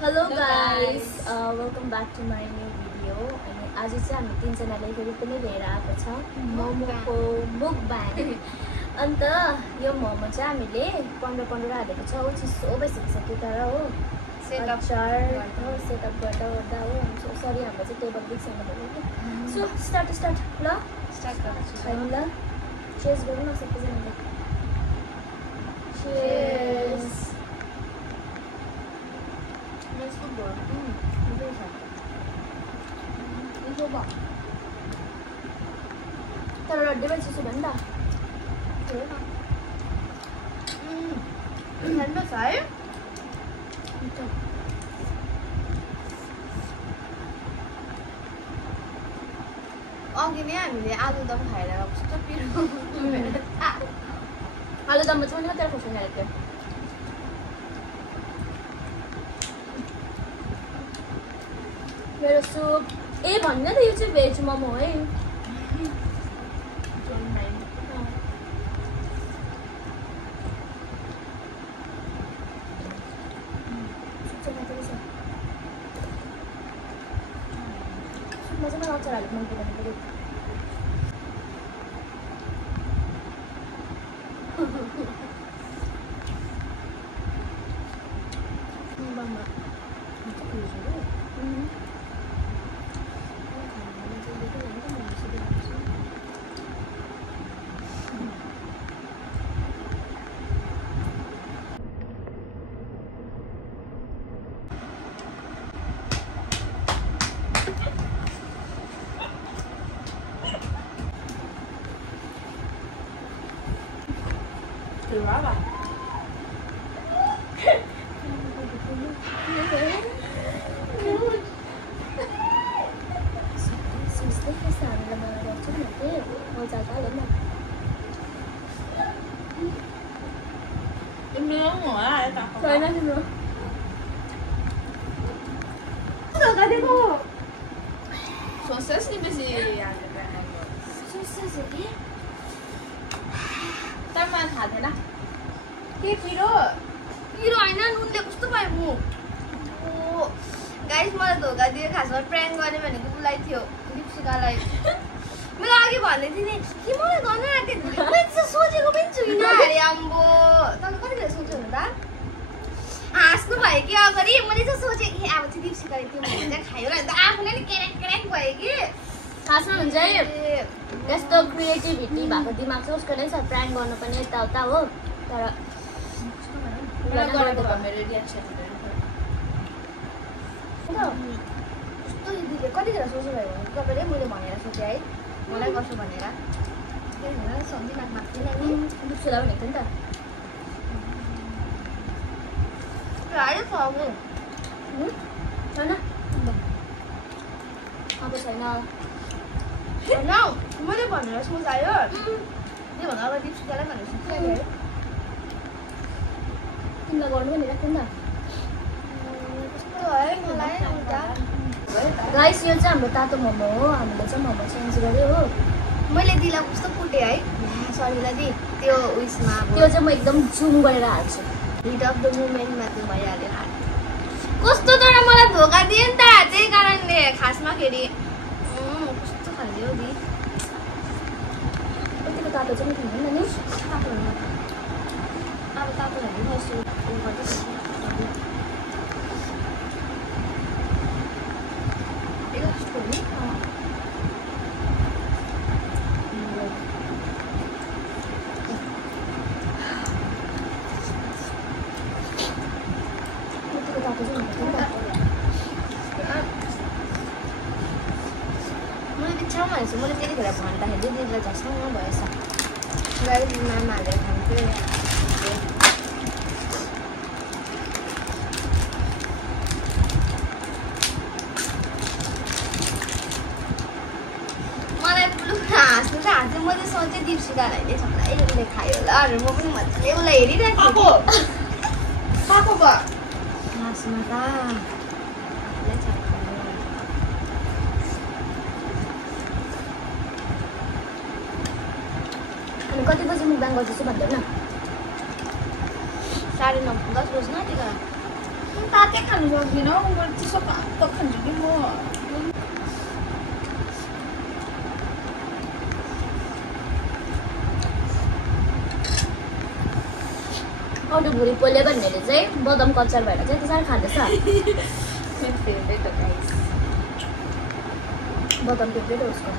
Hello guys, welcome back to my new video. अनि आज चाहिँ हामी तीनजनाले फेरि पनि लिएर आएको छ मोमोको मुकबाङ। अन्त यो मोमो चाहिँ हामीले 15 हालेको छ। हो चिसो भइसकिसक्यो तर हो सेटअप गर्दा हो सरी हाम्रो चाहिँ टेबल बिग छैन भने कि सो स्टार्ट ल स्टार्ट गर्छु हैन ल चेस गरौँ न सबैजनाले चेस तर रड्डे पनि चिसो भयो नि त है अघि नै हामीले आलुदम खाएर कस्तो पिरो आलुदममा चाहिँ मात्रै खुर्सानी हालेको थियो। मेरो सुप भन्न त यो चाहिँ भेज मोमो है। सुपमा चाहिँ मलाई अचार हालेको मन पर्दैन फेरि। सोसेस नि बेसी हालेर तमा थाहा थिएन के पिरो होइन नुनले कस्तो भयो म गाइस मलाई धोका दियो खासमा प्र्याङ्क गर्ने भनेको उसलाई थियो दीपशिकालाई मैले अघि भन्दै थिएँ नि कि मलाई गर्न आँटेको मैले चाहिँ सोचेको पनि छुइनँ अरे अम्बो तपाईँ कतिखेर सोच्नु त हाँस्नु भयो कि अगाडि मैले चाहिँ सोचेँ कि अब चाहिँ दीपशिकाले त्यो मोमो चाहिँ खायो र आफूलाई नि क्यारेक भयो कि खासमा हुन्छ है यस्तो क्रिएटिभिटी भएको दिमाग चाहिँ उसको नै छ प्र्याङ्क गर्नु पनि यताउता हो तर मेरो रियाक्सन कस्तो दिदीले कतिखेर सोच्नु भयो भने तपाईँले मैले भनेर सोचेँ है मलाई गर्छु भनेर त्यही सब्जी माग थिएन नि दुख्छुला भनेको थियो नि त आयो छैन छैन अब छैन मैले भनेर सोचायो त्योभन्दा अब दीपशिकालाई भनेर सोचिरहेको तिमीलाई गर्नु पनि राख्थ्यो नि कस्तो है मलाई गाइस यो चाहिँ हाम्रो तातो मोमो हो। हामीले चाहिँ मोमो चेन्ज गर्यो हो। मैले दिला कस्तो कुटेँ है सरीलाई दि त्यो उयसमा त्यो चाहिँ म एकदम जुम गरेर हाल्छु हिट अफ द मुमेन्टमा त्यो भइहाल्यो कस्तो तर मलाई धोका दियो नि त त्यही कारणले खासमा फेरि कस्तो खाले हो दि कतिको तातो चाहिँ मिठो हुँदैन नि अब तातो खाले फर्स्ट गर्दैछ मैले बित्थामा हाल्छु मैले त्यतिखेर भन्दाखेरि दिदीलाई झस्सँग भएछ गाडी मामा हालेर खान्थ्यो मलाई हाँस्नु चाहिँ हाँस्यो मैले सोचेँ दीपशिकालाई नै सबलाई उसले खायो होला अरे म पनि मजाले उसलाई हेरिरहेको थिएँ हाँस्नु त कति बजी मुकबाङ गर्दैछु भन्दैन 9:30 10 बज्न आँटेको तातै खानु सक्दिनँ म चिसो तातो खान्छु कि म अरू भुँडी पोल्यो भन्नेले चाहिँ बदाम कच्चा भएर चाहिँ त्यसरी खाँदैछ बदाम फेभरेट हो उसको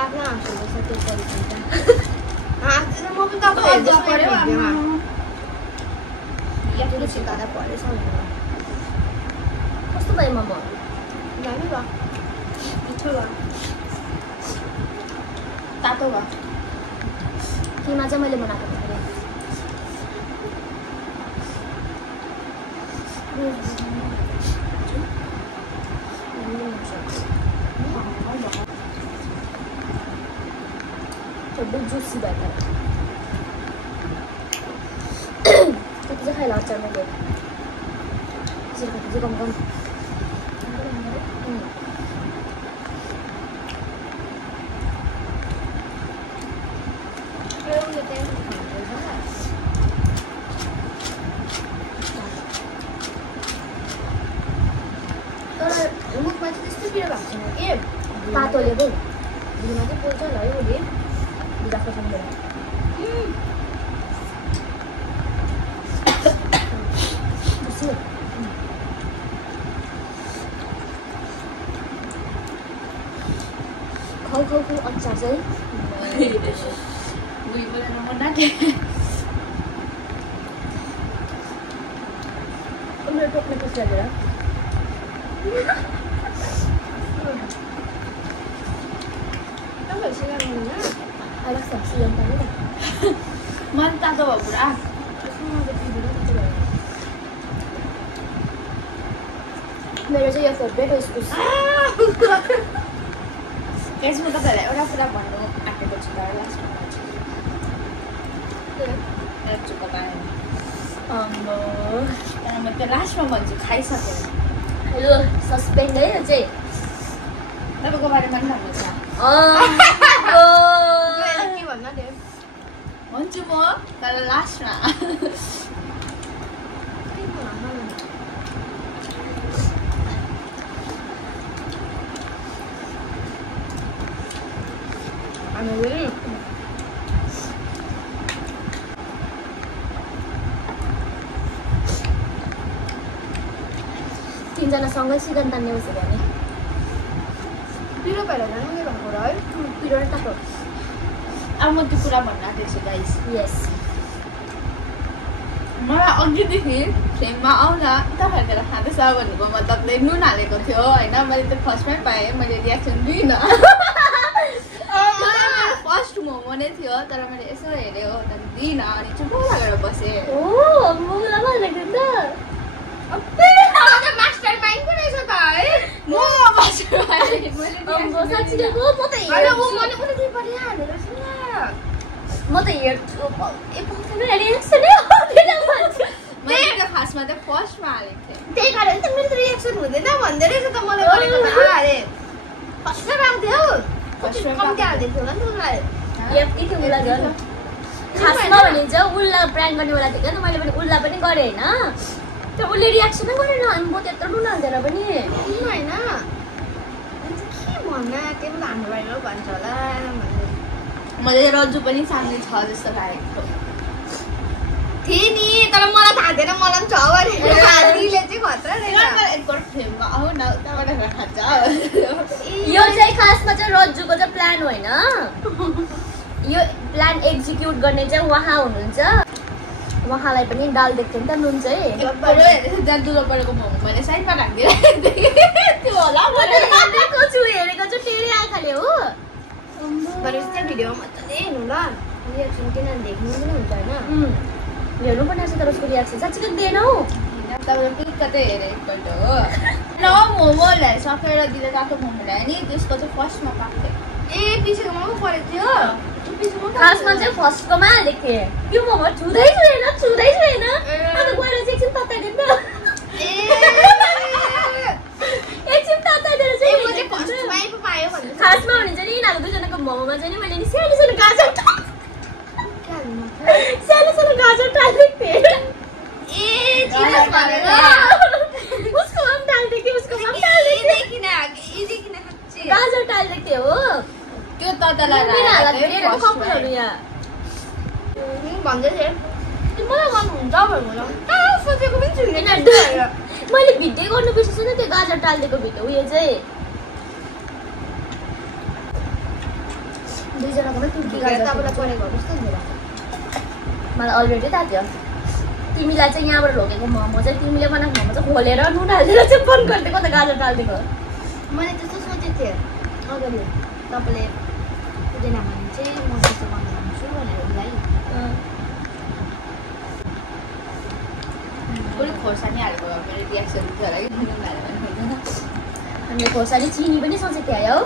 आफ्नो आउँछ त्यो परिदिन्छ म पनि तपाईँ हेर्दै सिकाएर परेछ कस्तो भयो मोमो दामी भयो मिठो भयो तातो भयो किमा चाहिँ मैले बनाएको थिएँ जुसी भयो कति चाहिँ खाइला अचार मैले जिरो खाएको चाहिँ कम कम तर मुखमा चाहिँ त्यस्तो पिरो भएको छैन के तातोले पो भुँडीमा चाहिँ पोल्छ होला है भोलि बिदाको सम्झेर खाउ खाउ खाउ अचार चाहिँ मेरो टोक्ने पछि हालेर आइरहेको छ सिजन पनि मन तातो भयो पुरा मेरो चाहिँ यो फेभरेट हो इस्कुस यसमा तपाईँहरूलाई एउटा कुरा भन्नु आँटेको छु तर लास्टमा तर म त्यो लास्टमा भन्छु खाइसकेर हेलो सस्पेन्ड है यो चाहिँ तपाईँको बारेमा पनि भन्नु छ के भन्न थियो भन्छु म तर लास्टमा तिनजना सँगै सिजन तान्ने बस्यो भने पिरो भएर जानु के भएको र है पिरो र तातो अब म त्यो कुरा भन्न आँटेको छु गाइस यस मलाई अघिदेखि फ्रेममा आउँदा उता फर्केर खाँदैछ भनेको मतलब नुन हालेको थियो होइन मैले त फर्स्टमै पाएँ मैले रियाक्सन दिइनँ फर्स्ट मोमो नै थियो तर मैले यसो हेरेँ हो त्यहाँदेखि दिइनँ अनि चुप्प लागेर बसेँ मास्टर माइन्ड पो रहेछ त है म म त हेर्छु खासमा त फर्स्टमा हालेको थिएँ त्यही कारण त मेरो रियाक्सन हुँदैन भन्दै रहेछ त मलाई गरेको त अरे फर्स्टमा राख्थ्यो कम्ती हालिदिएको थियो होला नि उसलाई यति थियो उसलाई झन् खासमा भने चाहिँ उसलाई प्राङ्क गर्ने बेला थियो क्या त मैले पनि उसलाई पनि गरेँ होइन तर उसले रियाक्सनै गरेन अनि म त्यत्रो नुन हाल्दैन पनि होइन के भन्न त्यो पनि हाम्रो बाहिर भन्छ होला मैले रज्जु पनि सामने छ जस्तो लागेको थिएँ नि तर मलाई थाहा थिएन मलाई पनि छ भने चाहिँ खतरा एकपल्ट फ्रेममा आऊ न उताबाट खान्छ यो चाहिँ खासमा चाहिँ रज्जुको चाहिँ प्लान होइन यो प्लान एक्जिक्युट गर्ने चाहिँ उहाँ हुनुहुन्छ उहाँलाई पनि दाल देख्थ्यो नि त नुन चाहिँ त्यहाँ दुलो परेको मोमो मैले साइडमा राखिदिएको होला हेरेको छु टेढी आँखाले हो भनेपछि चाहिँ भिडियोमा मजाले हेर्नु ल रियाक्सन किन देख्नु पनि हुन्छ होइन हेर्नु पनि आएको छ तर उसको रियाक्सन साँच्चै दिएन हौ तपाईँले पिक कतै हेरेँ एकपल्ट हो न मोमो ल्याए सकेर दिँदा तातो मोमो ल्यायो नि त्यसको चाहिँ फर्स्टमा पाएको थियो ए पिछेकोमा पो परेको थियो खासमा चाहिँ फर्स्टकोमा हालेको थिएँ त्यो मोमो छुँदै छुएन अन्त गएर चाहिँ एकछिन तताइदिनु त एकछिन तताइदिनु मोमोमा चाहिँ नि मैले नि सानो सानो गाजर के हाल्नु सानो सानो गाजर टालेको थिएँ ए चिज भनेको उसको पनि टालिदिएको थिएँ उसको पनि टालिदिएको किन साँच्चै गाजर टालिदिएको थिएँ हो त्यो ततलाई मेरो हालत हेरेर कपालहरू यहाँ भन्दै थिएँ मलाई गर्नुहुन्छ भनेको सोचेको पनि छुइनँ मैले भिडियो गर्नु बिर्सेछु नि त्यो गाजर टालिदिएको भिडियो उयो चाहिँ दुईजनाकोमै तुर्की गाजर तपाईँलाई परेको कस्तो हुन्छ मलाई अलरेडी थाहा थियो तिमीलाई चाहिँ यहाँबाट लगेको मोमो चाहिँ तिमीले बनाएको मोमो चाहिँ खोलेर नुन हालेर चाहिँ बन्द गरिदिएको त गाजर टालिदिएको मैले त्यस्तो सोचेको थिएँ अगाडि तपाईँले पुगेन भने चाहिँ म त्यस्तो गर्नु भन्छु भनेर उसलाई पुरै खोर्सानी हालेको मेरो रियाक्सन थियो होला कि नुन हाल्यो भने हुँदैन अनि खोर्सानी चिनी पनि सोचेको थिएँ हौ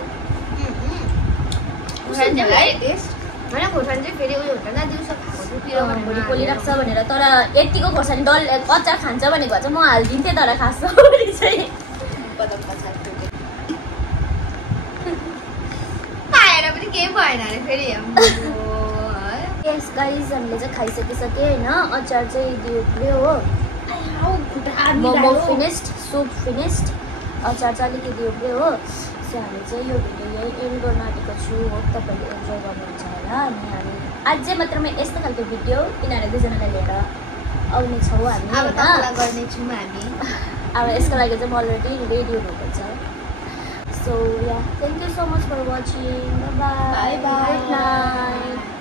खोर्सानी चाहिँ टेस्ट होइन खोर्सानी चाहिँ फेरि उयो हुन्छ नि दिउँसो खाएको थियो पिरो भोलि पोलिरहेको छ भनेर तर यतिको खोर्सानी डल अचार खान्छ भनेको चाहिँ म हालिदिन्थेँ तर खास चाहिँ बदम अचार खाएर पनि केही भएन अरे फेरि यस गाइज हामीले चाहिँ खाइसकिसकेँ होइन अचार चाहिँ दियो हो मोमो फिनिस्ड सुप फिनिस्ड अचार चाहिँ अलिकति उब्रियो हो सो हामी चाहिँ यो भिडियो यही एन्ड गर्न आँटेको छु हो तपाईँले इन्जोय गर्नुहुन्छ होला अनि हामी अझै मात्रमा यस्तो खालको भिडियो यिनीहरू दुईजनालाई लिएर आउनेछौँ हामी अब तपाईँलाई गर्नेछौँ हामी अब यसको लागि चाहिँ म अलरेडी रेडी हुनुपर्छ so yeah thank you so much for watching bye bye good night